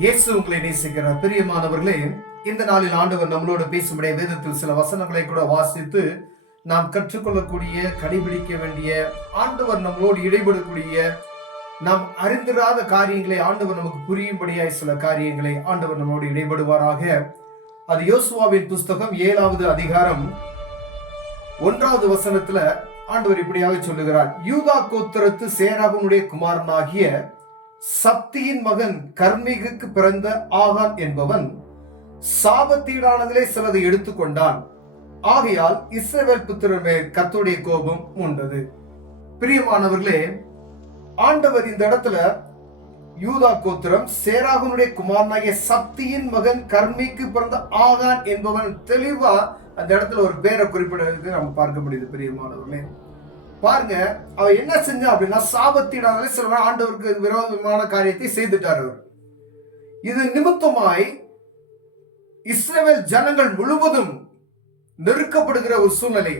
இயேசு உங்களை நேசிக்கிறார். பிரியமானவர்களே, இந்த நாளில் ஆண்டவர் நம்மளோடு பேசும்படிய வேதத்தில் சில வசனங்களை கூட வாசித்து நாம் கற்றுக்கொள்ளக்கூடிய, கடைபிடிக்க வேண்டிய, ஆண்டவர் நம்மளோடு இடைபடக்கூடிய, நாம் அறிந்திராத காரியங்களை ஆண்டவர் நமக்கு புரியும்படியாய் சில காரியங்களை ஆண்டவர் நம்மளோடு இடைபடுவாராக. அது யோசுவாவின் புஸ்தகம் 7வது அதிகாரம் 1வது வசனத்துல ஆண்டவர் இப்படியாக சொல்லுகிறார். யூதா கோத்திரத்து சேராகனுடைய குமாரனாகிய சப்தியின் மகன் கர்மிகுக்கு பிறந்த ஆகான் என்பவன் சாபத்தீடானதிலே சிலதை எடுத்துக்கொண்டான். ஆகையால் இஸ்ரவேல் புத்திரர் மேல் கர்த்தருடைய கோபம் உண்டது. பிரியமானவர்களே, ஆண்டவர் இந்த இடத்துல யூதா கோத்திரம் சேராகனுடைய குமாரனாகிய சப்தியின் மகன் கர்மிக்கு பிறந்த ஆகான் என்பவன் தெளிவா அந்த இடத்துல ஒரு பேரை குறிப்பிடுறது நம்ம பார்க்க முடியுது. பிரியமானவர்களே, பாருங்க, அவர் என்ன செஞ்சா அப்படின்னா, சாபத்தினாலே சில ஆண்டவருக்கு விரோதமான காரியத்தை செய்துட்டார். அவர் இது நிமித்தமாய் இஸ்ரவேல் ஜனங்கள் முழுவதும் நெருக்கப்படுகிற ஒரு சூழ்நிலை.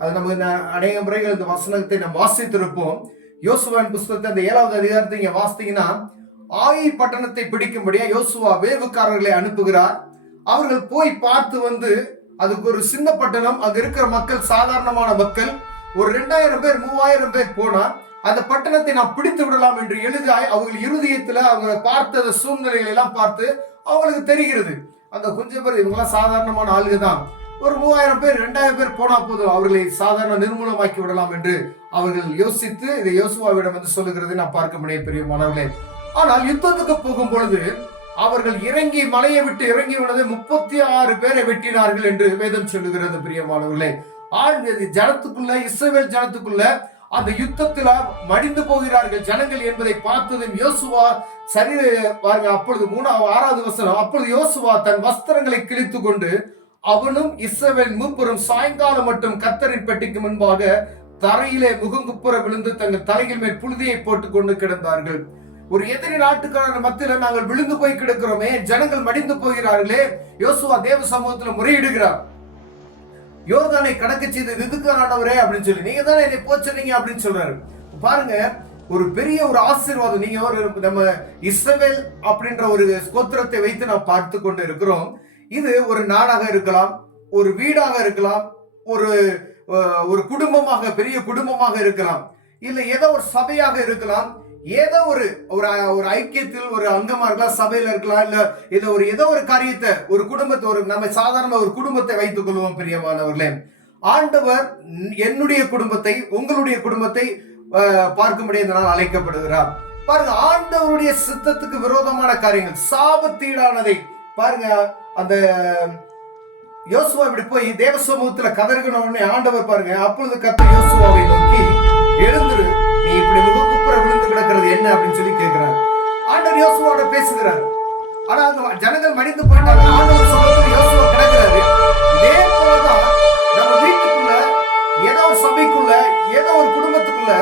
அது நம்ம அநேக முறைகள் இந்த வசனத்தை நம்ம வாசித்திருப்போம். யோசுவாவின் புஸ்தகத்தை அந்த 7வது அதிகாரத்தை இங்க வாசித்தீங்கன்னா, ஆயி பட்டணத்தை பிடிக்கும்படியா யோசுவா வேவுக்காரர்களை அனுப்புகிறார். அவர்கள் போய் பார்த்து வந்து, அதுக்கு ஒரு சின்ன பட்டணம், அங்க இருக்கிற மக்கள் சாதாரணமான மக்கள், ஒரு 2000 பேர் 3000 பேர் போனா அந்த பட்டணத்தை நாம் பிடித்து விடலாம் என்று எளிதாய் அவர்கள் இருதயத்துல அவங்க பார்த்த சூழ்நிலைகளை எல்லாம் பார்த்து அவங்களுக்கு தெரிகிறது, அங்க கொஞ்சம் பேர் இவங்கெல்லாம் சாதாரணமான ஆளுக தான், ஒரு 3000 பேர் 2000 பேர் போனா போதும், அவர்களை சாதாரண நிர்மூலமாக்கி விடலாம் என்று அவர்கள் யோசித்து இதை யோசுவாவிடம் வந்து சொல்லுகிறதை நான் பார்க்க முடியும். பெரிய மாணவர்களே, ஆனால் யுத்தத்துக்கு போகும் பொழுது அவர்கள் இறங்கி மலையை விட்டு இறங்கி வினது 36 பேரை வெட்டினார்கள் என்று வேதம் சொல்லுகிறது. பிரியமானவர்களே, ஜனத்துக்குள்ள, இஸ்ரவேல் ஜனத்துக்குள்ள அந்த யுத்தத்துல மடிந்து போகிறார்கள் ஜனங்கள் என்பதை பார்த்ததும் யோசுவா சரி பாருங்க, அப்பொழுது 6வது வசனம், அப்பொழுது யோசுவா தன் வஸ்திரங்களை கிழித்து கொண்டு அவனும் இஸ்ரவேல் மூப்பரும் சாயங்காலம் மட்டும் கர்த்தரின் பெட்டிக்கு முன்பாக தரையிலே முகங்குப்புற விழுந்து தங்கள் தலைகள் மேல் புழுதியை போட்டுக் கொண்டு கிடந்தார்கள். ஒரு எதிரி நாட்டுக்காரர் மத்தியில நாங்கள் விழுந்து போய் கிடக்கிறோமே, ஜனங்கள் மடிந்து போகிறார்களே. யோசுவா தேவ சமூகத்துல முறையிடுகிறார். யோர்தானை கடக்க செய்தது இதுக்கு ஆண்டவரே அப்படின்னு சொல்லி, நீங்க தானே என்னை போச்சீங்க அப்படின்னு சொல்றாரு. பாருங்க, ஒரு பெரிய ஒரு ஆசீர்வாதம். நீங்க ஒரு நம்ம இஸ்ரவேல் அப்படின்ற ஒரு கோத்திரத்தை வைத்து நாம் பார்த்து கொண்டு இருக்கிறோம். இது ஒரு நாடாக இருக்கலாம், ஒரு வீடாக இருக்கலாம், ஒரு குடும்பமாக, பெரிய குடும்பமாக இருக்கலாம், இல்ல ஏதோ ஒரு சபையாக இருக்கலாம், ஏதோ ஒரு ஐக்கியத்தில் ஒரு அங்கமா இருக்கலாம், சபையில இருக்கலாம், இல்ல ஏதோ ஒரு காரியத்தை, ஒரு குடும்பத்தை, நம்ம சாதாரண ஒரு குடும்பத்தை வைத்துக் கொள்வோம். பிரியமானவர்களே, ஆண்டவர் என்னுடைய குடும்பத்தை, உங்களுடைய குடும்பத்தை பார்க்கும்படி இந்த நாள் அழைக்கப்படுகிறார். பாருங்க, ஆண்டவருடைய சித்தத்துக்கு விரோதமான காரியங்கள், சாபத்தீடானதை பாருங்க. அந்த யோசுவா இப்படி போய் தேவ சமூகத்துல கதறுகின உடனே ஆண்டவர் பாருங்க, அப்பொழுது கர்த்தர் யோசுவாவை நோக்கி, எழுந்துரு, நீ இப்படி முகக்குப்புற விழுந்து கிடக்கிறது என்ன அப்படின்னு சொல்லி கேட்கிறார். ஆண்டவர் யோசுவாவோட பேசுகிறார். ஆனா அந்த ஜனங்கள் மடிந்து போயிட்டாங்க. ஆண்டவர் சமூகத்துல யோசுவா கிடக்கிறாரு. இதே போலதான் நம்ம வீட்டுக்குள்ள, ஏதோ ஒரு சபைக்குள்ள, ஏதோ ஒரு குடும்பத்துக்குள்ள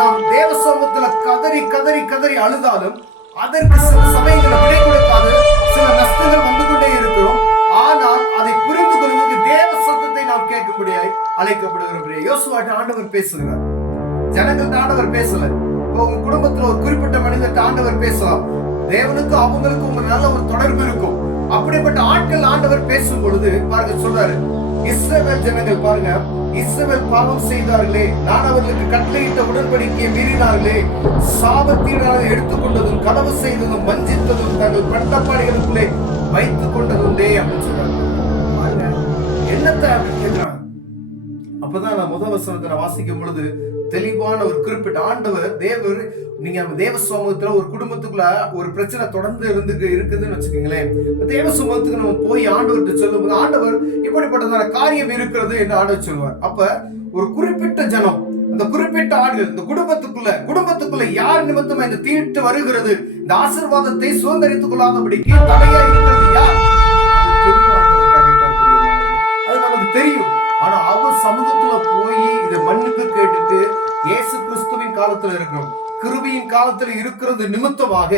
நாம் தேவ சமூகத்துல கதறி கதறி கதறி அழுதாலும் அதற்கு சில சபைகளை விடை கொடுக்காது, சில நஷ்டங்கள் வந்து கொண்டே இருக்கிறோம். ஆனால் அதை புரிந்து கொள்வதற்கு தேவ சத்தத்தை நாம் கேட்கும்படியாய் அழைக்கப்படுகிறோம். யோசுவாட்ட ஆண்டவர் பேசுகிறார், ஜனங்கள்ட்ட ஆண்டவர் பேசல. இப்போ உங்க குடும்பத்துல ஒரு குறிப்பிட்ட மனிதர்கிட்ட ஆண்டவர் பேசலாம். தேவனுக்கு அவங்களுக்கு உங்க நல்ல ஒரு தொடர்பு இருக்கும். அப்படிப்பட்ட ஆட்கள் ஆண்டவர் பேசும் பொழுது பாருங்க சொல்றாரு, இஸ்ரவேல் ஜனங்கள் பாருங்க, இஸ்ரவேல் பாவம் செய்தார்களே, நான் அவர்களுக்கு கட்டளையிட்ட உடன்படிக்கையை மீறினார்களே, சாபத்தீடானதை எடுத்துக்கொண்டதும் களவு செய்ததும் வஞ்சித்ததும் தங்கள் பட்டப்பாடிகளுக்குள்ளே வைத்துக் கொண்டதுண்டே அப்படின்னு சொல்றாங்க. என்னத்தை அப்படின்னு கேட்கிறாங்க. அப்பதான் நான் முதல் வசனத்தை வாசிக்கும் பொழுது தெளிவான ஒரு குறிப்பிட்ட ஆண்டவர் தேவர், நீங்க தேவ சமூகத்துல ஒரு குடும்பத்துக்குள்ள ஒரு பிரச்சனை தொடர்ந்து இருக்குதுன்னு வச்சுக்கோங்களேன், தேவ சமூகத்துக்கு நம்ம போய் ஆண்டவர்கிட்ட சொல்லும் போது ஆண்டவர் இப்படிப்பட்டதான காரியம் இருக்கிறது என்று ஆண்டவர் சொல்லுவார். அப்ப ஒரு குறிப்பிட்ட ஜனம், இந்த குறிப்பிட்ட ஆண்கள், இந்த குடும்பத்துக்குள்ள யார் நிமித்தமா இந்த தீட்டு வருகிறது, இந்த ஆசீர்வாதத்தை சுதந்திரித்துக் கொள்ளாதபடிக்கு தடையா இருக்கிறது யார், அது நமக்கு தெரியும். ஆனா அவர் சமூகத்துல போய் இதை மன்னிப்பு கேட்டுட்டு, இயேசு கிறிஸ்துவின் காலத்துல இருக்கிறோம், கிருபையின் காலத்துல இருக்கிறது நிமித்தமாக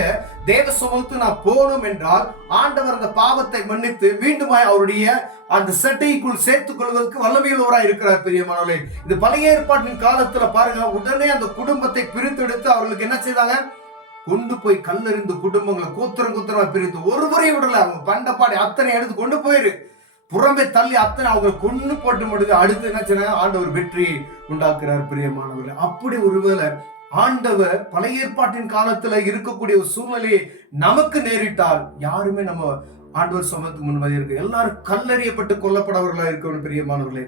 தேவ சமூகத்துக்கு நான் போகணும் என்றால் ஆண்டவர் அந்த பாவத்தை மன்னித்து மீண்டுமாய் அவருடைய அந்த சட்டைக்குள் சேர்த்துக் கொள்வதற்கு வல்லமையுள்ளவராய் இருக்கிறார். பிரியமானவர்களே, இது பழைய ஏற்பாட்டின் காலத்துல பாருங்க, உடனே அந்த குடும்பத்தை பிரித்தெடுத்து அவர்களுக்கு என்ன செய்தாங்க, கொண்டு போய் கல்லறிந்து குடும்பங்களை கூத்திரமா பிரித்து ஒருவரையும் விடல. அவங்க பண்டப்பாடி அத்தனை எடுத்து கொண்டு போயிரு, புறம்பே தள்ளி அத்தனை அவங்க கொண்டு போட்டு முடியுது. அடுத்து என்ன ஆண்டவர் வெற்றியை உண்டாக்குறார் பிரியமானவர்கள். அப்படி ஒருவேளை ஆண்டவர் பழைய ஏற்பாட்டின் காலத்துல இருக்கக்கூடிய ஒரு சூழ்நிலையை நமக்கு நேரிட்டால் யாருமே நம்ம ஆண்டவர் சமத்துக்கு முன்வதி இருக்கு. எல்லாரும் கல்லறியப்பட்டு கொல்லப்படவர்களா இருக்கணும் பிரியமானவர்களே.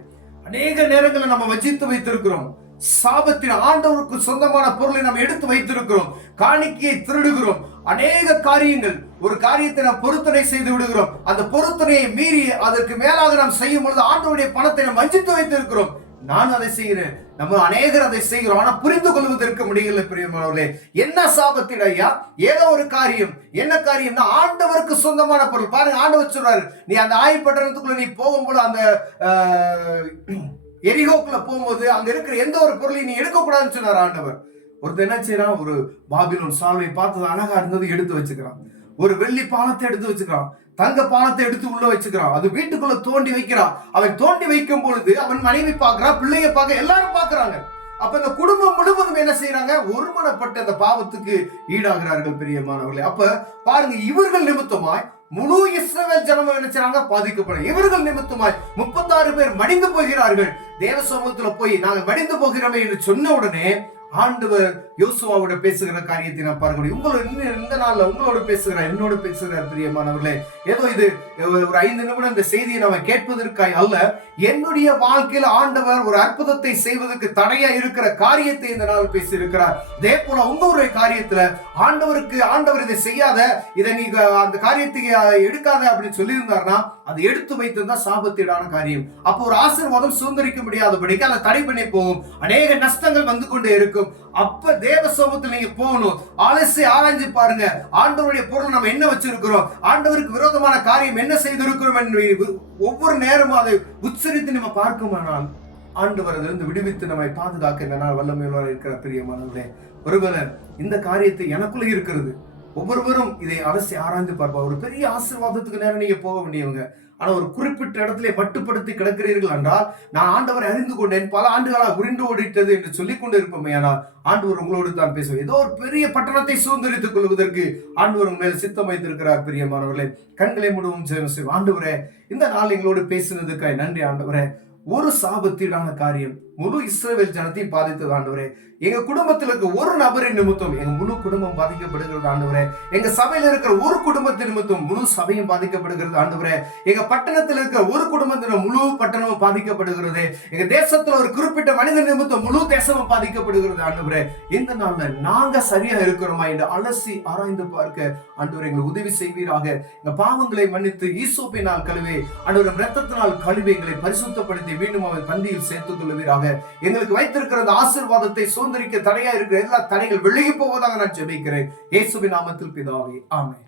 அநேக நேரங்களை நம்ம வச்சித்து வைத்திருக்கிறோம். சாபத்தின் ஆண்டவருக்கு சொந்தமான பொருளை நம்ம எடுத்து வைத்திருக்கிறோம். காணிக்கையை திருடுகிறோம். அநேக காரியங்கள், ஒரு காரியத்தை நாம் பொருத்தனை செய்து விடுகிறோம். அந்த பொருத்தனையை மீறி அதற்கு மேலாக நாம் செய்யும் பொழுது ஆண்டவருடைய பணத்தை நாம் வஞ்சித்து வைத்திருக்கிறோம். நான் அதை செய்கிறேன், நம்ம அநேகர் அதை செய்கிறோம். ஆனா புரிந்து கொள்வதற்கு முடியல பிரியமானவர்களே. என்ன சாபத்தின் ஐயா? ஏதோ ஒரு காரியம். என்ன காரியம்னா ஆண்டவருக்கு சொந்தமான பொருள். பாருங்க, ஆண்டவர் சொல்றாரு, நீ அந்த ஆய்பட்டணத்துக்குள்ள நீ போகும்போது, அந்த எரிகோக்குள்ள போகும்போது அங்க இருக்கிற எந்த ஒரு பொருளையும் நீ எடுக்க கூடாதுன்னு சொன்னார் ஆண்டவர். ஒருத்தர் என்ன செய்யறான், ஒரு பாபிலோன் சால்வை பார்த்தது அழகா இருந்தது எடுத்து வச்சுக்கிறான். ஒரு வெள்ளி பாலத்தை எடுத்து வச்சுக்கிறான். தங்க பாலத்தை எடுத்து உள்ள வச்சுக்கிறான். அது வீட்டுக்குள்ள தோண்டி வைக்கிறான். அவன் தோண்டி வைக்கும் பொழுது அவன் மனைவி பார்க்கிறான், பிள்ளைய பார்க்க, எல்லாரும் பார்க்கறாங்க. அப்ப இந்த குடும்பம் முழுவதும் என்ன செய்யறாங்க, ஒருமனப்பட்ட அந்த பாவத்துக்கு ஈடாகிறார்கள் பிரியமானவர்களே. அப்ப பாருங்க, இவர்கள் நிமித்தமாய் முழு இஸ்ரவேல் ஜனமும் என்ன செய்றாங்க, பாதிக்கப்படும். இவர்கள் நிமித்தமாய் 36 பேர் மடிந்து போகிறார்கள். தேவ சமூகத்துல போய் நாங்கள் மடிந்து போகிறோமே என்று சொன்ன உடனே ஆண்டவர் யோசுவாவோட பேசுகிற காரியத்தை நான் பார்க்க இந்த நாள்ல உங்களோட பேசுகிறார், என்னோட பேசுகிறார் பிரியமானவர்களே. ஏதோ இது ஒரு 5 நிமிடம் இந்த செய்தியை நம்ம கேட்பதற்காய் அல்ல, என்னுடைய வாழ்க்கையில ஆண்டவர் ஒரு அற்புதத்தை செய்வதற்கு தடையா இருக்கிற காரியத்தை இந்த நாள் பேசியிருக்கிறார். அதே போல உங்களுடைய காரியத்துல ஆண்டவர் இதை செய்யாத, இதை நீங்க அந்த காரியத்தை எடுக்காத அப்படின்னு சொல்லியிருந்தாருன்னா அது எடுத்து வைத்திருந்தா சாபத்தீடான காரியம். அப்போ ஒரு ஆசீர்வாதம் சுதந்திரிக்க முடியாதபடிக்கு அதை தடை பண்ணி போகும். அநேக நஷ்டங்கள் வந்து கொண்டே இருக்கும். அப்ப தேவ சமூகத்தில் நீங்க போகணும், அலசி ஆராய்ஞ்சு பாருங்க, ஆண்டவருடைய பொருள் நம்ம என்ன வச்சிருக்கிறோம், ஆண்டவருக்கு விரோதமான காரியம் என்ன செய்திருக்கிறோம் என்று ஒவ்வொரு நேரமும் அதை உச்சரித்து நம்ம பார்க்குமானால் ஆண்டவர் அதிலிருந்து விடுவித்து நம்மை பாதுகாக்க வல்லமையுள்ளவராக இருக்கிற பிரியமானவர்களே. ஒருவேளை இந்த காரியத்தை எனக்குள்ள இருக்கிறது, ஒவ்வொருவரும் இதை அலசி ஆராய்ந்து பார்ப்போம். ஒரு பெரிய ஆசீர்வாதத்துக்கு நேரம் நீங்க போக வேண்டியவங்க, ஆனா ஒரு குறிப்பிட்ட இடத்துல மட்டுப்படுத்தி கிடக்கிறீர்கள் என்றால், நான் ஆண்டவரை அறிந்து கொண்டேன், பல ஆண்டுகளாக உருண்டு ஓடிட்டது என்று சொல்லிக் கொண்டு இருப்போமே, ஆனால் ஆண்டவர் உங்களோடு தான் பேசுவோம். ஏதோ ஒரு பெரிய பட்டணத்தை சுதந்திரித்துக் கொள்வதற்கு ஆண்டவர் உங்க மேல் சித்தம் வைத்திருக்கிறார் பிரியமானவர்களே. கண்களை மூடவும் செய்வோம். ஆண்டவரே, இந்த நாள் எங்களோடு பேசினதுக்காய் நன்றி ஆண்டவரே. ஒரு சாபத்தீடான காரியம் முழு இஸ்ரவேல் ஜனத்தையும் பாதித்தது ஆண்டவரே. எங்க குடும்பத்தில் இருக்க ஒரு நபரின் நிமித்தம் எங்க முழு குடும்பம் பாதிக்கப்படுகிறது ஆண்டவரே. எங்க சபையில இருக்கிற ஒரு குடும்பத்தின் நிமித்தம் முழு சபையும் பாதிக்கப்படுகிறது ஆண்டவரே. எங்க பட்டணத்தில் இருக்கிற ஒரு குடும்பத்தின முழு பட்டணமும் பாதிக்கப்படுகிறது. எங்க தேசத்துல ஒரு குறிப்பிட்ட மனிதன் நிமித்தம் முழு தேசமும் பாதிக்கப்படுகிறது ஆண்டவரே. இந்த நாள்ல நாங்க சரியா இருக்கிறோமா என்று அலசி ஆராய்ந்து பார்க்க ஆண்டவரே எங்களுக்கு உதவி செய்வீராக. எங்க பாவங்களை மன்னித்து ஈசோப்பினால் கழுவி, ஆண்டவரே இரத்தத்தினால் கழுவி எங்களை பரிசுத்தப்படுத்தி மீண்டும் அவர் பந்தியில் சேர்த்துக் கொள்வீராக. எங்களுக்கு வைத்திருக்கிற ஆசீர்வாதத்தை சுதந்திரிக்க தடையா இருக்கிற எல்லா தடைகள் விலகி போவதாக நான் ஜெபிக்கிறேன். இயேசுவின் நாமத்தில் பிதாவே, ஆமென்.